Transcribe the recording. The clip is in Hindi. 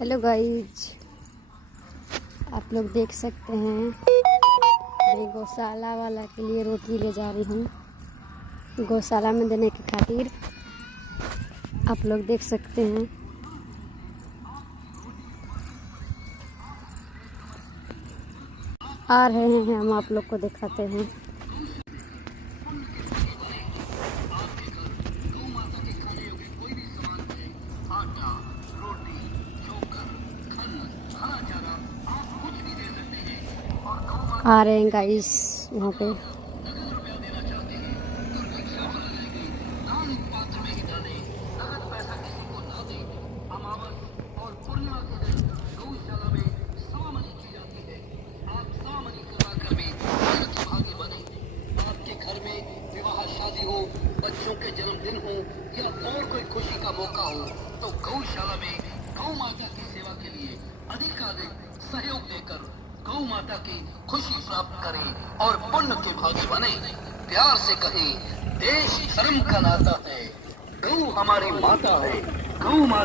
हेलो गाइज, आप लोग देख सकते हैं मैं गौशाला वाला के लिए रोटी ले जा रही हूँ गौशाला में देने की खातिर। आप लोग देख सकते हैं आ रहे हैं, हम आप लोग को दिखाते हैं। आ रहे हैं गाइस यहाँ पे। शादी हो, बच्चों के जन्मदिन हो या और कोई खुशी का मौका हो तो गौशाला में गौ माता की सेवा के लिए अधिक सहयोग देकर गौ माता की खुशी प्राप्त करें और पुण्य के भागी बने। प्यार से कहें, देश धर्म का नाता है, गौ हमारी माता है। गौ माता